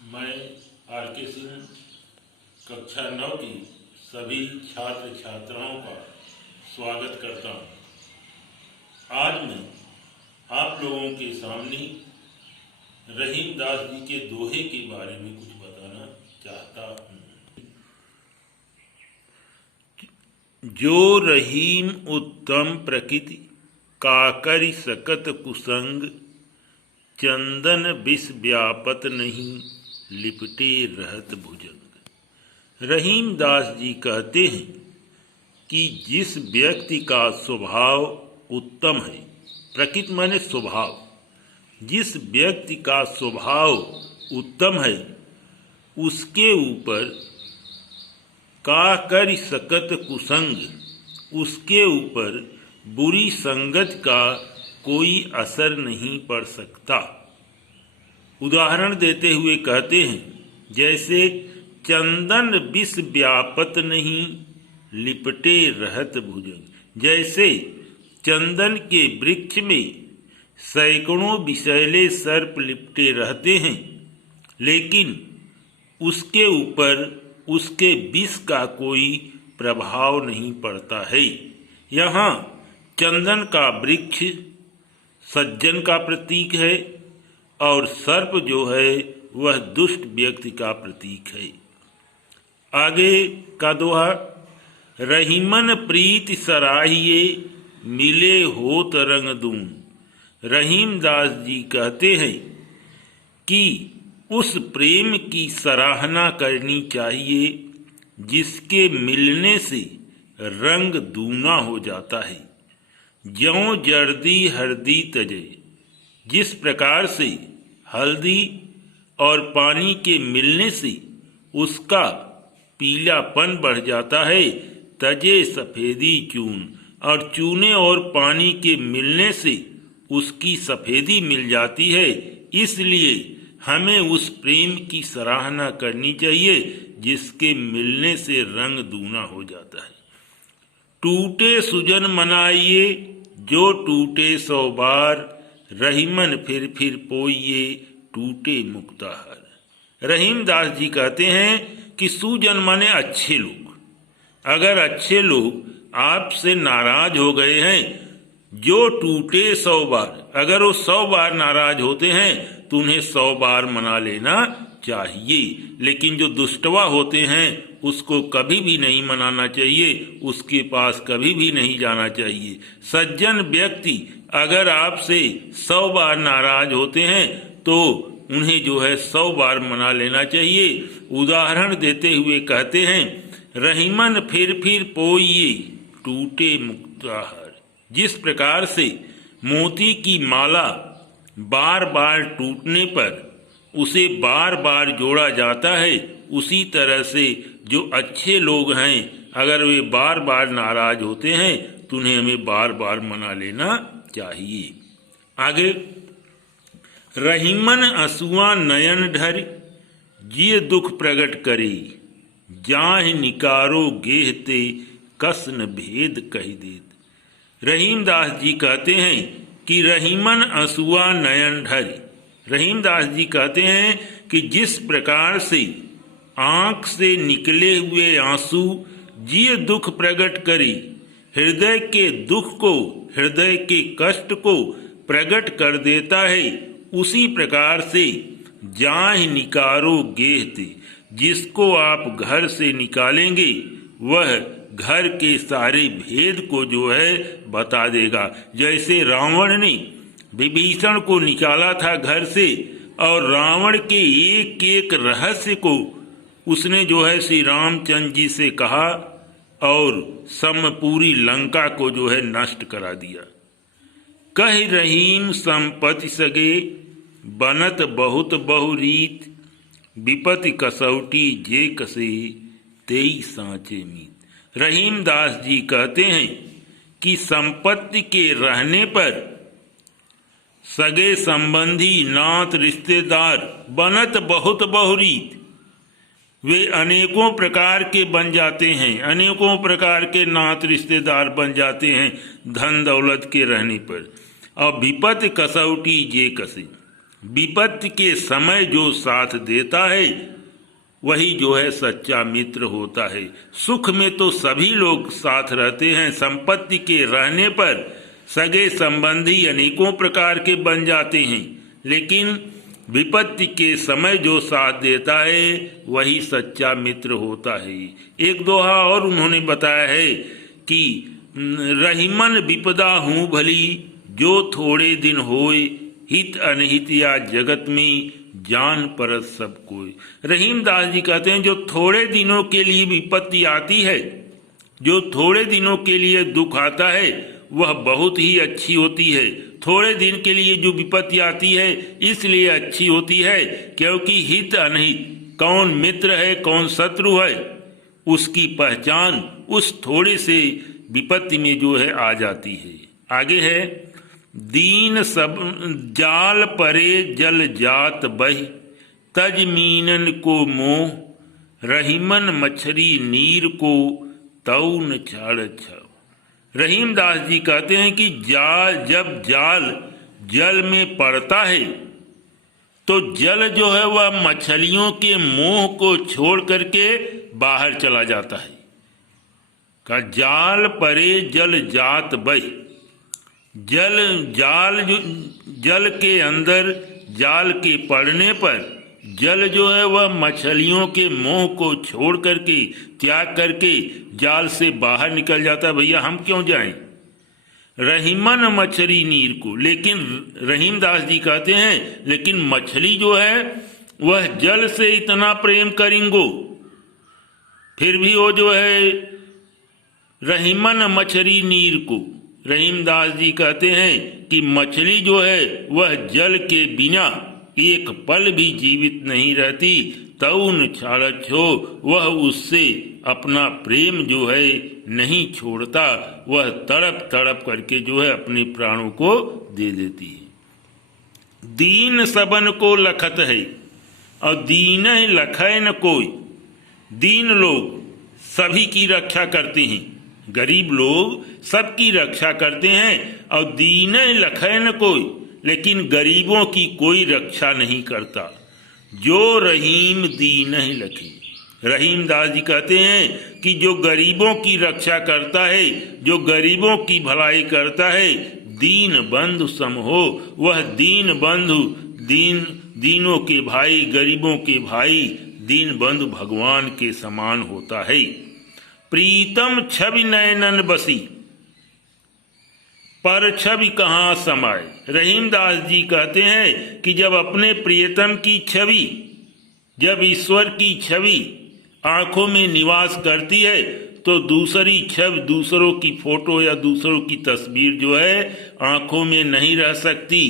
मैं आर के सिंह कक्षा 9 की सभी छात्र छात्राओं का स्वागत करता हूँ। आज मैं आप लोगों के सामने रहीम दास जी के दोहे के बारे में कुछ बताना चाहता हूँ। जो रहीम उत्तम प्रकृति काकरि सकत कुसंग, चंदन विष व्यापत नहीं लिपटे रहत भुजंग। रहीम दास जी कहते हैं कि जिस व्यक्ति का स्वभाव उत्तम है, प्रकृति माने स्वभाव, जिस व्यक्ति का स्वभाव उत्तम है उसके ऊपर काकरि सकत कुसंग, उसके ऊपर बुरी संगत का कोई असर नहीं पड़ सकता। उदाहरण देते हुए कहते हैं, जैसे चंदन विष व्यापत नहीं लिपटे रहत भुजंग। जैसे चंदन के वृक्ष में सैकड़ों विषैले सर्प लिपटे रहते हैं, लेकिन उसके ऊपर उसके विष का कोई प्रभाव नहीं पड़ता है। यहाँ चंदन का वृक्ष सज्जन का प्रतीक है और सर्प जो है वह दुष्ट व्यक्ति का प्रतीक है। आगे का दोहा, रहीमन प्रीति सराहिए मिले होत रंग दून। रहीम दास जी कहते हैं कि उस प्रेम की सराहना करनी चाहिए जिसके मिलने से रंग दूना हो जाता है। ज्यों जर्दी हरदी तजे, जिस प्रकार से हल्दी और पानी के मिलने से उसका पीलापन बढ़ जाता है, तजे सफेदी चून, और चूने और पानी के मिलने से उसकी सफेदी मिल जाती है। इसलिए हमें उस प्रेम की सराहना करनी चाहिए जिसके मिलने से रंग दूना हो जाता है। टूटे सुजन मनाइए जो टूटे 100 बार, रहीमन फिर पोइए टूटे मुक्ताहार। रहीम दास जी कहते हैं कि सुजन माने अच्छे लोग। अगर अच्छे लोग आपसे नाराज हो गए हैं, जो टूटे 100 बार, अगर वो 100 बार नाराज होते हैं तो उन्हें 100 बार मना लेना चाहिए। लेकिन जो दुष्टवा होते हैं उसको कभी भी नहीं मनाना चाहिए, उसके पास कभी भी नहीं जाना चाहिए। सज्जन व्यक्ति अगर आपसे 100 बार नाराज होते हैं तो उन्हें जो है 100 बार मना लेना चाहिए। उदाहरण देते हुए कहते हैं, रहीमन फिर पोइए टूटे मुक्ताहार। जिस प्रकार से मोती की माला बार बार टूटने पर उसे बार बार जोड़ा जाता है, उसी तरह से जो अच्छे लोग हैं अगर वे बार बार नाराज होते हैं तो उन्हें हमें बार बार मना लेना चाहिए। आगे, रहीमन असुआ नयन ढर, जिय दुख प्रगट करी, जाहि निकारो गेहते कसन भेद कही देत। रहीम दास जी कहते हैं कि रहीमन असुआ नयन ढर। रहीम दास जी कहते हैं कि जिस प्रकार से आंख से निकले हुए आंसू जिय दुख प्रकट करी, हृदय के दुख को, हृदय के कष्ट को प्रकट कर देता है, उसी प्रकार से जाहि निकारो गेहते, जिसको आप घर से निकालेंगे वह घर के सारे भेद को जो है बता देगा। जैसे रावण ने विभीषण को निकाला था घर से और रावण के एक एक रहस्य को उसने जो है श्री रामचंद्र जी से कहा और पूरी लंका को जो है नष्ट करा दिया। कह रहीम संपत्ति सगे, बनत बहुत बहुरीत, विपत्ति कसौटी जे कसे, तेई सांचे मीत। रहीम दास जी कहते हैं कि संपत्ति के रहने पर सगे संबंधी नात रिश्तेदार बनत बहुत बहुरीत, वे अनेकों प्रकार के बन जाते हैं, अनेकों प्रकार के नात रिश्तेदार बन जाते हैं धन दौलत के रहने पर। और विपत्ति कसौटी जे कसे, विपत्ति के समय जो साथ देता है वही जो है सच्चा मित्र होता है। सुख में तो सभी लोग साथ रहते हैं, संपत्ति के रहने पर सगे संबंधी अनेकों प्रकार के बन जाते हैं, लेकिन विपत्ति के समय जो साथ देता है वही सच्चा मित्र होता है। एक दोहा और उन्होंने बताया है कि रहीमन विपदा हूँ भली, जो थोड़े दिन होए, हित अनहित या जगत में जान परत सब कोई। रहीम दास जी कहते हैं जो थोड़े दिनों के लिए विपत्ति आती है, जो थोड़े दिनों के लिए दुख आता है वह बहुत ही अच्छी होती है। थोड़े दिन के लिए जो विपत्ति आती है इसलिए अच्छी होती है क्योंकि हित अनहित, कौन मित्र है कौन शत्रु है, उसकी पहचान उस थोड़े से विपत्ति में जो है आ जाती है। आगे है, दीन सब जाल परे जल जात बह, तज मीनन को मोह, रहीमन मछरी नीर को तौन छाड़ छाड़। रहीम दास जी कहते हैं कि जब जाल जल में पड़ता है तो जल जो है वह मछलियों के मोह को छोड़ करके बाहर चला जाता है। का जाल परे जल जात बह, जल के अंदर जाल के पड़ने पर जल जो है वह मछलियों के मोह को छोड़ करके त्याग करके जाल से बाहर निकल जाता है। भैया हम क्यों जाएं? रहीमन मछली नीर को, लेकिन रहीम दास जी कहते हैं लेकिन मछली जो है वह जल से इतना प्रेम करेंगो, फिर भी वो जो है रहीमन मछली नीर को। रहीम दास जी कहते हैं कि मछली जो है वह जल के बिना एक पल भी जीवित नहीं रहती, तौन छाड़छ हो, वह उससे अपना प्रेम जो है नहीं छोड़ता, वह तड़प तड़प करके जो है अपने प्राणों को दे देती है। दीन सबन को लखत है और दीन लखै न कोई। दीन लोग सभी की रक्षा करते हैं, गरीब लोग सबकी रक्षा करते हैं, और दीन लखै न कोई, लेकिन गरीबों की कोई रक्षा नहीं करता। जो रहीम दीन ही लखे। रहीम दास जी कहते हैं कि जो गरीबों की रक्षा करता है, जो गरीबों की भलाई करता है, दीन बंधु सम हो, वह दीन बंधु, दीनों के भाई, गरीबों के भाई, दीन बंधु भगवान के समान होता है। प्रीतम छवि नयनन बसी, पर छवि कहाँ समाए। रहीम दास जी कहते हैं कि जब अपने प्रियतम की छवि, जब ईश्वर की छवि आंखों में निवास करती है तो दूसरी छवि, दूसरों की फोटो या दूसरों की तस्वीर जो है आंखों में नहीं रह सकती।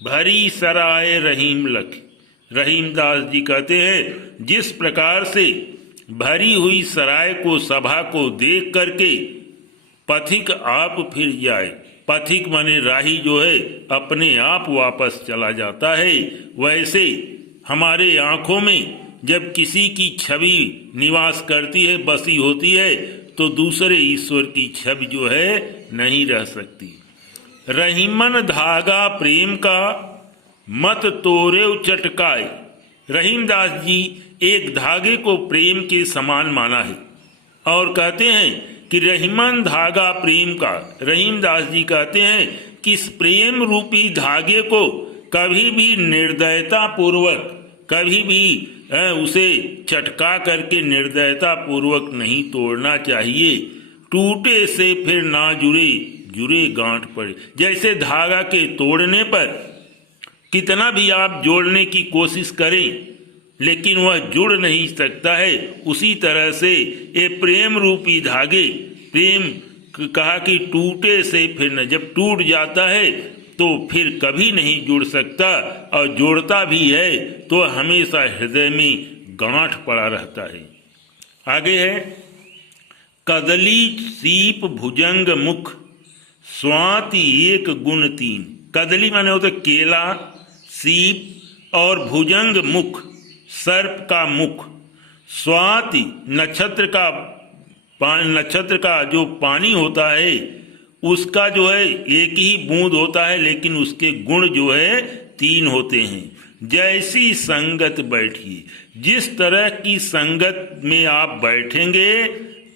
भरी सराय रहीम लख। रहीम दास जी कहते हैं जिस प्रकार से भरी हुई सराय को, सभा को देख करके पथिक आप फिर जाए, पथिक माने राही जो है अपने आप वापस चला जाता है, वैसे हमारे आंखों में जब किसी की छवि निवास करती है, बसी होती है, तो दूसरे ईश्वर की छवि जो है नहीं रह सकती। रहीमन धागा प्रेम का मत तोरे चटकाए। रहीम दास जी एक धागे को प्रेम के समान माना है और कहते हैं कि रहीमन धागा प्रेम का। रहीम दास जी कहते हैं कि इस प्रेम रूपी धागे को कभी भी निर्दयता पूर्वक, कभी भी उसे चटका करके निर्दयता पूर्वक नहीं तोड़ना चाहिए। टूटे से फिर ना जुड़े, जुड़े गांठ पड़े। जैसे धागा के तोड़ने पर कितना भी आप जोड़ने की कोशिश करें लेकिन वह जुड़ नहीं सकता है, उसी तरह से ये प्रेम रूपी धागे, प्रेम कहा कि टूटे से फिर न, जब टूट जाता है तो फिर कभी नहीं जुड़ सकता, और जोड़ता भी है तो हमेशा हृदय में गांठ पड़ा रहता है। आगे है कदली सीप भुजंग मुख, स्वाति एक गुण तीन। कदली माने होता केला, सीप और भुजंग मुख, सर्प का मुख। स्वाति नक्षत्र का जो पानी होता है उसका जो है एक ही बूंद होता है, लेकिन उसके गुण जो है तीन होते हैं। जैसी संगत बैठिए, जिस तरह की संगत में आप बैठेंगे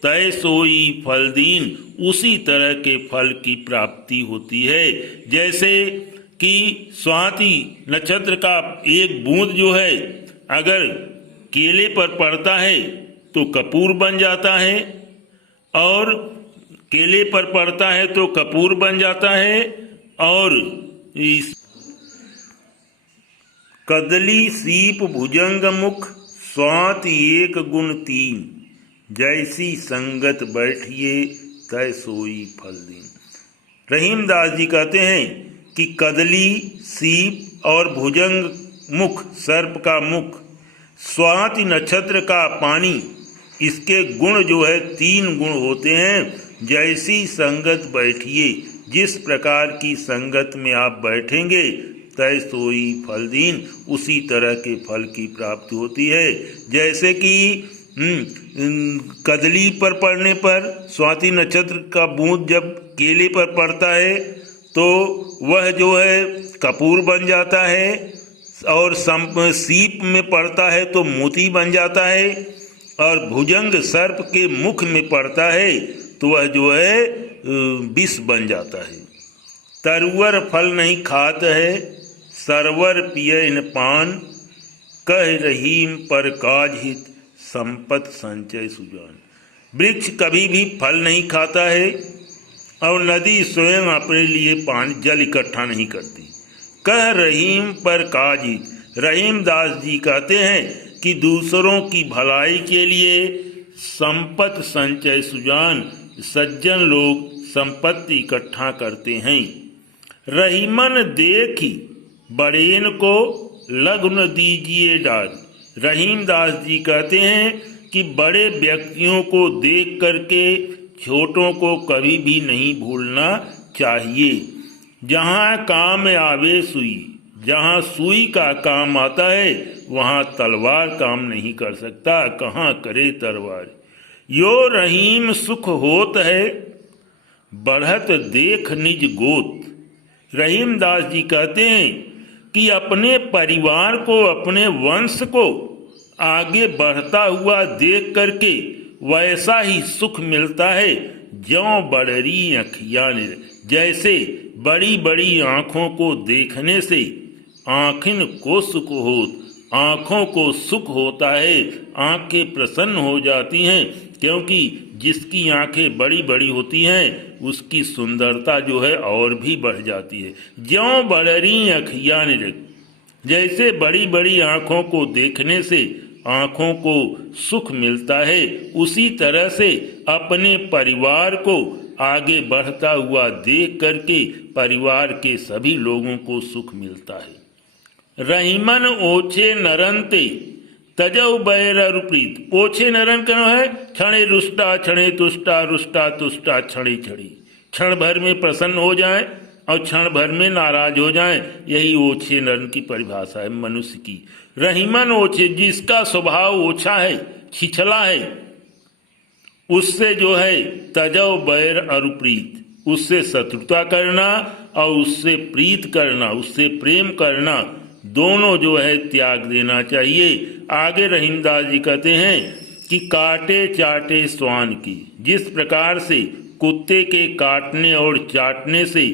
तय सोई फल दीन, उसी तरह के फल की प्राप्ति होती है। जैसे कि स्वाति नक्षत्र का एक बूंद जो है अगर केले पर पड़ता है तो कपूर बन जाता है, और केले पर पड़ता है तो कपूर बन जाता है। और इस कदली सीप भुजंग मुख स्वाति एक गुण तीन, जैसी संगत बैठिए तय सोई फल दीन। रहीमदास जी कहते हैं कि कदली सीप और भुजंग मुख सर्प का मुख, स्वाति नक्षत्र का पानी, इसके गुण जो है तीन गुण होते हैं। जैसी संगत बैठिए, जिस प्रकार की संगत में आप बैठेंगे तय सोई फल दीन, उसी तरह के फल की प्राप्ति होती है। जैसे कि कदली पर पड़ने पर, स्वाति नक्षत्र का बूंद जब केले पर पड़ता है तो वह जो है कपूर बन जाता है, और सीप में पड़ता है तो मोती बन जाता है, और भुजंग सर्प के मुख में पड़ता है तो वह जो है विष बन जाता है। तरुवर फल नहीं खात है, सरवर पिय न पान, कह रहीम पर काज हित, संपत संचय सुजान। वृक्ष कभी भी फल नहीं खाता है, और नदी स्वयं अपने लिए पानी जल इकट्ठा नहीं करती। कह रहीम पर काज हित, रहीम दास जी कहते हैं कि दूसरों की भलाई के लिए संपत संचय सुजान, सज्जन लोग संपत्ति इकट्ठा करते हैं। रहीमन देखी बड़ेन को लघु न दीजिए डाल। रहीम दास जी कहते हैं कि बड़े व्यक्तियों को देख करके छोटों को कभी भी नहीं भूलना चाहिए। जहाँ काम आवे सुई, जहाँ सुई का काम आता है वहाँ तलवार काम नहीं कर सकता, कहाँ करे तलवार। यो रहीम सुख होत है, बढ़त देख निज गोत। रहीम दास जी कहते हैं कि अपने परिवार को, अपने वंश को आगे बढ़ता हुआ देख करके वैसा ही सुख मिलता है ज्यों बड़री अखियाँ, जैसे बड़ी बड़ी आँखों को देखने से आँखिन को सुख होत, आँखों को सुख होता है, आँखें प्रसन्न हो जाती हैं, क्योंकि जिसकी आँखें बड़ी बड़ी होती हैं उसकी सुंदरता जो है और भी बढ़ जाती है। ज्यों बड़री अखियाँ, जैसे बड़ी बड़ी आँखों को देखने से आँखों को सुख मिलता है, उसी तरह से अपने परिवार को आगे बढ़ता हुआ देख करके परिवार के सभी लोगों को सुख मिलता है। रहीमन ओछे नरंते तजौ बैर रुप्रीत। ओछे नरन कनो है, क्षणे रुष्टा क्षणे तुष्टा, रुष्टा तुष्टा क्षणे क्षणी, क्षण भर में प्रसन्न हो जाए और क्षण भर में नाराज हो जाए, यही ओछे नरन की परिभाषा है मनुष्य की। रहीमन ओछे, जिसका स्वभाव ओछा है, छिछला है, उससे जो है तजौ बैर अरुप्रीत, उससे शत्रुता करना और उससे प्रीत करना, उससे प्रेम करना, दोनों जो है त्याग देना चाहिए। आगे रहीमदास जी कहते हैं कि काटे चाटे स्वान की, जिस प्रकार से कुत्ते के काटने और चाटने से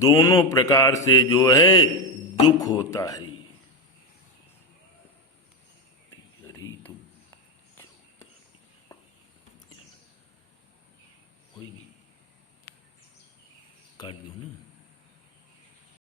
दोनों प्रकार से जो है दुख होता है। काट दो ना।